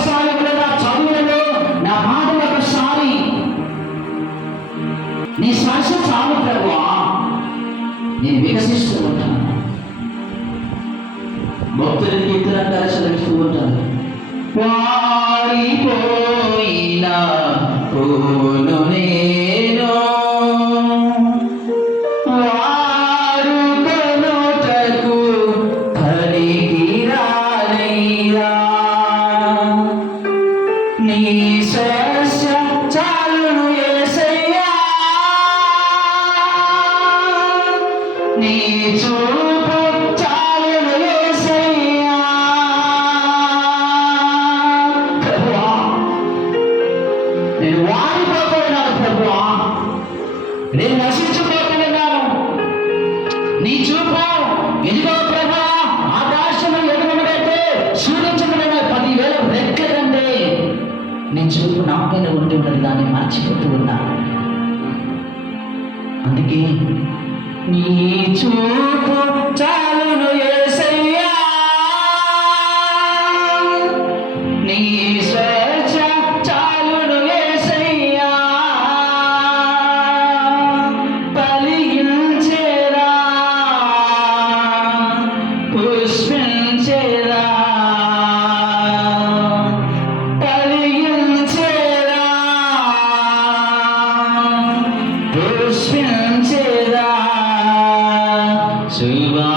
ఒకసారి నా చదువులలో నా మాటలు ఒకసారి నీ స్పర్శ చాలు ప్రభువా, నేను వికసిస్తూ ఉంటాను. భక్తుల కీర్తన సెలవిస్తూ ఉంటాను. వాడిపోయిన పూను నేను వాడుకొనుటకు పనికిరానయ్యా, నీ స్పర్శ చాలును యేసయ్యా, నీ చూపు చాలును యేసయ్యా. ప్రభువా, నేను వాడిపోతున్నాను ప్రభువా, నేను నశించిపోతున్నాను. నీ చూపు ఇదిగో ప్రభువా, ఆకాశము ఎదుగునట్టే సూర్యచంద్రుల 10,000 రెట్ల కంటే నీ చూపు నా పైన ఉండి ఉన్నది, దాన్ని మర్చిపోతూ ఉన్నా. అందుకే నీ చూపు చాలును యేసయ్యా, నీ స్పర్శ చాలును యేసయ్యా. పలికించేరా, పుష్పించేరా, పలికించేరా, పుష్పించేరా, శుభా